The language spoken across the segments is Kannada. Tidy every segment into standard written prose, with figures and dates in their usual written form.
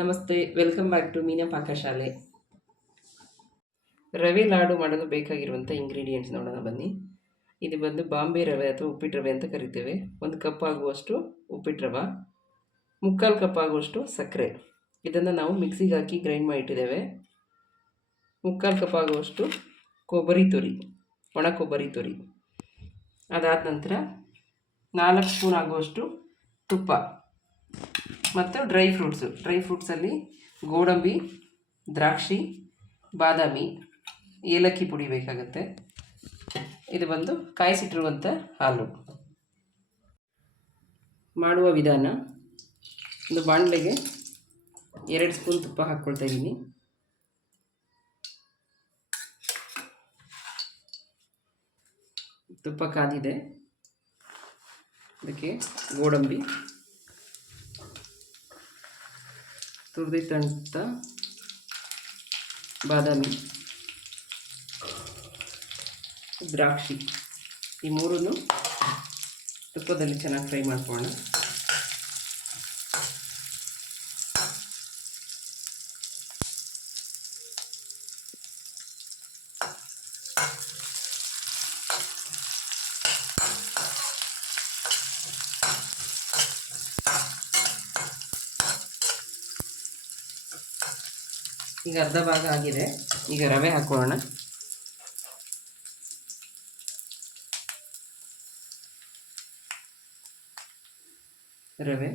ನಮಸ್ತೆ, ವೆಲ್ಕಮ್ ಬ್ಯಾಕ್ ಟು ಮೀನಾ ಪಾಕಶಾಲೆ. ರವೆ ಲಾಡು ಮಾಡಲು ಬೇಕಾಗಿರುವಂಥ ಇಂಗ್ರೀಡಿಯೆಂಟ್ಸ್ ನೋಡೋಣ ಬನ್ನಿ. ಇದು ಬಂದು ಬಾಂಬೆ ರವೆ ಅಥವಾ ಉಪ್ಪಿಟ್ಟು ರವೆ ಅಂತ ಕರಿತೇವೆ. 1 ಕಪ್ ಆಗುವಷ್ಟು ಉಪ್ಪಿಟ್ಟು ರವೆ, 3/4 ಕಪ್ ಆಗುವಷ್ಟು ಸಕ್ಕರೆ. ಇದನ್ನು ನಾವು ಮಿಕ್ಸಿಗೆ ಹಾಕಿ ಗ್ರೈಂಡ್ ಮಾಡಿಟ್ಟಿದ್ದೇವೆ. 3/4 ಕಪ್ ಆಗುವಷ್ಟು ಕೊಬ್ಬರಿ ತುರಿ, ಒಣ ಕೊಬ್ಬರಿ ತುರಿ. ಅದಾದ ನಂತರ 4 ಸ್ಪೂನ್ ಆಗುವಷ್ಟು ತುಪ್ಪ ಮತ್ತು ಡ್ರೈ ಫ್ರೂಟ್ಸಲ್ಲಿ ಗೋಡಂಬಿ, ದ್ರಾಕ್ಷಿ, ಬಾದಾಮಿ, ಏಲಕ್ಕಿ ಪುಡಿ ಬೇಕಾಗುತ್ತೆ. ಇದು ಬಂದು ಕಾಯಿಸಿಟ್ಟಿರುವಂಥ ಹಾಲು. ಮಾಡುವ ವಿಧಾನ: ಒಂದು ಬಾಣಲೆಗೆ 2 ಸ್ಪೂನ್ ತುಪ್ಪ ಹಾಕ್ಕೊಳ್ತಾ ಇದ್ದೀನಿ. ತುಪ್ಪ ಕಾದಿದೆ. ಅದಕ್ಕೆ ಗೋಡಂಬಿ, ತುರಿದಿಟ್ಟಂಥ ಬಾದಾಮಿ, ದ್ರಾಕ್ಷಿ, ಈ ಮೂರನ್ನು ತುಪ್ಪದಲ್ಲಿ ಚೆನ್ನಾಗಿ ಫ್ರೈ ಮಾಡ್ಕೊಳ್ಳೋಣ. ಈಗ ಅರ್ಧ ಭಾಗ ಆಗಿದೆ. ಈಗ ರವೆ ಹಾಕೊಳ್ಳೋಣ. ರವೆ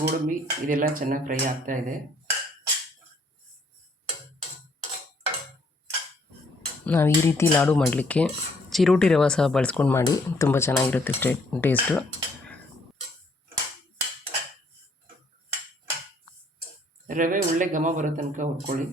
ಗೋಡಂಬಿ ಇದೆಲ್ಲ ಚೆನ್ನಾಗಿ ಫ್ರೈ ಆಗ್ತಾ ಇದೆ. ನಾವು ಈ ರೀತಿ ಲಾಡು ಮಾಡಲಿಕ್ಕೆ ಚಿರೋಟಿ ರವೆ ಸಹ ಬಳಸ್ಕೊಂಡು ಮಾಡಿ, ತುಂಬ ಚೆನ್ನಾಗಿರುತ್ತೆ ಟೇಸ್ಟು. ರವೆ ಒಳ್ಳೆ ಘಮ ಬರೋ ತನಕ ಹುರ್ಕೊಳ್ಳಿ.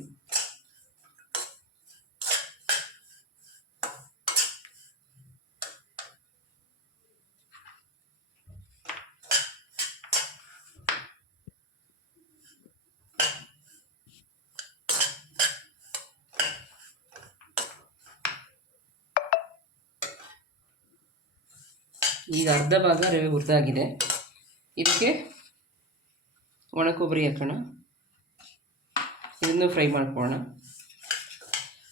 ಈಗ ಅರ್ಧ ಭಾಗ ರವೆ ಹುರಿದಾಗಿದೆ. ಇದಕ್ಕೆ ಒಣ ಕೊಬ್ಬರಿ ಹಾಕೋಣ. ಇದನ್ನು ಫ್ರೈ ಮಾಡ್ಕೊಳ್ಳೋಣ.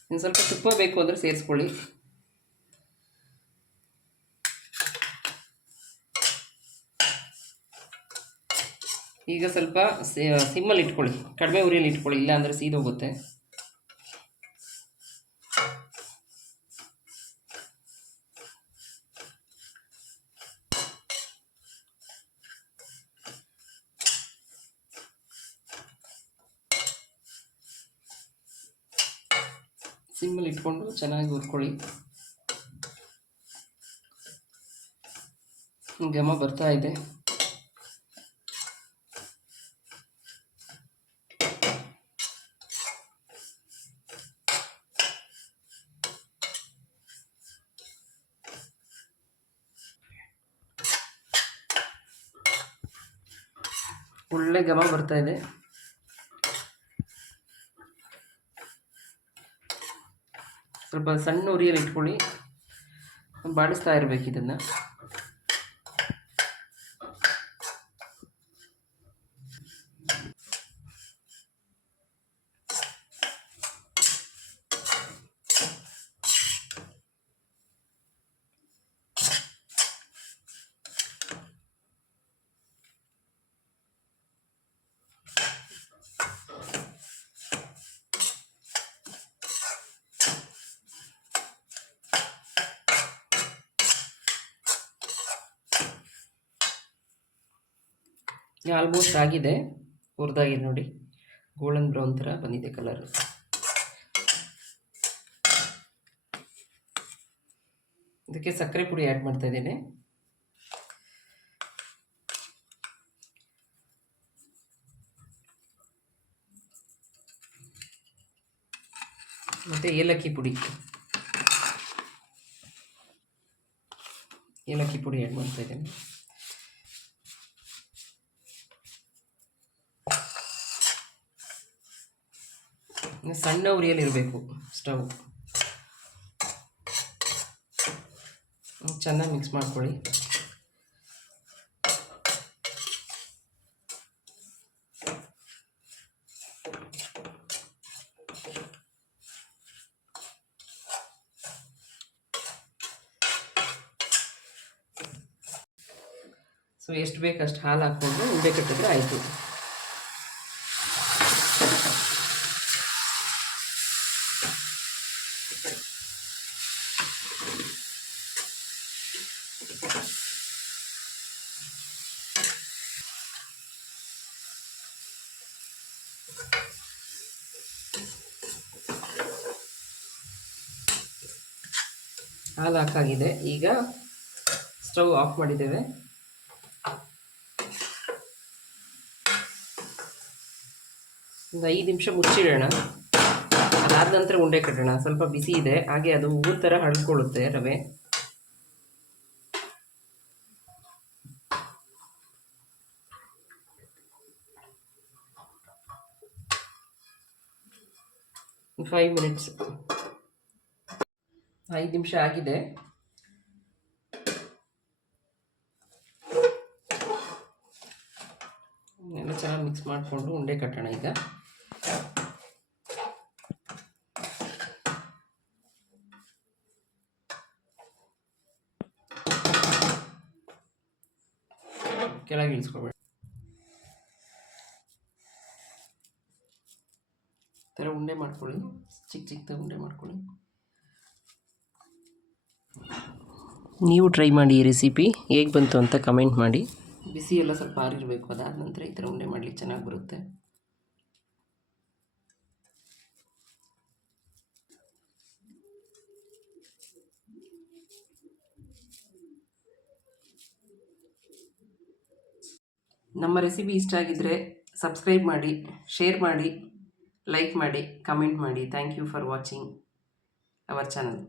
ಇನ್ನು ಸ್ವಲ್ಪ ತುಪ್ಪ ಬೇಕು ಅಂದರೆ ಸೇರಿಸ್ಕೊಳ್ಳಿ. ಈಗ ಸ್ವಲ್ಪ ಸಿಮ್ಮಲ್ಲಿ ಇಟ್ಕೊಳ್ಳಿ, ಕಡಿಮೆ ಉರಿಯಲ್ಲಿ ಇಟ್ಕೊಳ್ಳಿ, ಇಲ್ಲ ಅಂದರೆ ಸೀದೋಗುತ್ತೆ. ಸಿಮ್ಮಲ್ಲಿ ಇಟ್ಕೊಂಡು ಚೆನ್ನಾಗಿ ಹುರ್ಕೊಳ್ಳಿ. ಘಮ ಬರ್ತಾ ಇದೆ. ಒಳ್ಳೆ ಘಮ ಬರ್ತಾ ಇದೆ. ಸ್ವಲ್ಪ ಸಣ್ಣ ಉರಿಯಲ್ಲಿ ಇಟ್ಕೊಳ್ಳಿ, ಬಾಡಿಸ್ತಾ ಇರಬೇಕು ಇದನ್ನು. ಆಲ್ಮೋಸ್ಟ್ ಆಗಿದೆ, ಹುರಿದಾಗಿದೆ ನೋಡಿ. ಗೋಲ್ಡನ್ ಬ್ರೌನ್ ಥರ ಬಂದಿದೆ ಕಲರ್. ಇದಕ್ಕೆ ಸಕ್ಕರೆ ಪುಡಿ ಆ್ಯಡ್ ಮಾಡ್ತಾ ಇದ್ದೇನೆ. ಮತ್ತು ಏಲಕ್ಕಿ ಪುಡಿ ಆ್ಯಡ್ ಮಾಡ್ತಾ ಇದ್ದೇನೆ. ಸಣ್ಣ ಉರಿಯಲ್ಲಿರಬೇಕು ಸ್ಟವ್. ಚೆನ್ನಾಗಿ ಮಿಕ್ಸ್ ಮಾಡ್ಕೊಳ್ಳಿ. ಸೊ ಎಷ್ಟು ಬೇಕಷ್ಟು ಹಾಲು ಹಾಕ್ಕೊಂಡು ಉಂಡೆ ಕಟ್ಟಿದ್ರೆ ಆಯಿತು. ಹಾಲು ಹಾಕಾಗಿದೆ. ಈಗ ಸ್ಟವ್ ಆಫ್ ಮಾಡಿದ್ದೇವೆ. ಒಂದು 5 ನಿಮಿಷ ಮುಚ್ಚಿಡೋಣ. ಅದಾದ ನಂತರ ಉಂಡೆ ಕಟ್ಟೋಣ. ಸ್ವಲ್ಪ ಬಿಸಿ ಇದೆ, ಹಾಗೆ ಅದು ಹೂವು ಥರ ಹರಡ್ಕೊಳ್ಳುತ್ತೆ ರವೆ. ಫೈವ್ ಮಿನಿಟ್ಸ್ 5 ನಿಮಿಷ ಆಗಿದೆ. ಎಲ್ಲ ಚೆನ್ನಾಗಿ ಮಿಕ್ಸ್ ಮಾಡಿಕೊಂಡು ಉಂಡೆ ಕಟ್ಟೋಣ. ಈಗ ಕೆಳಗೆ ಇಳಿಸ್ಕೊಬೇಡ, ಥರ ಉಂಡೆ ಮಾಡ್ಕೊಳ್ಳಿ. ಚಿಕ್ಕದಾಗಿ ಉಂಡೆ ಮಾಡ್ಕೊಳ್ಳಿ. ನೀವು ಟ್ರೈ ಮಾಡಿ ಈ ರೆಸಿಪಿ, ಹೇಗೆ ಬಂತು ಅಂತ ಕಮೆಂಟ್ ಮಾಡಿ. ಬಿಸಿ ಎಲ್ಲ ಸ್ವಲ್ಪ ಆರಿರಬೇಕು. ಅದಾದ ನಂತರ ಈ ಥರ ಉಂಡೆ ಮಾಡಲಿಕ್ಕೆ ಚೆನ್ನಾಗಿ ಬರುತ್ತೆ. ನಮ್ಮ ರೆಸಿಪಿ ಇಷ್ಟ ಆಗಿದ್ದರೆ ಸಬ್ಸ್ಕ್ರೈಬ್ ಮಾಡಿ, ಶೇರ್ ಮಾಡಿ, ಲೈಕ್ ಮಾಡಿ, ಕಮೆಂಟ್ ಮಾಡಿ. Thank you for watching our channel.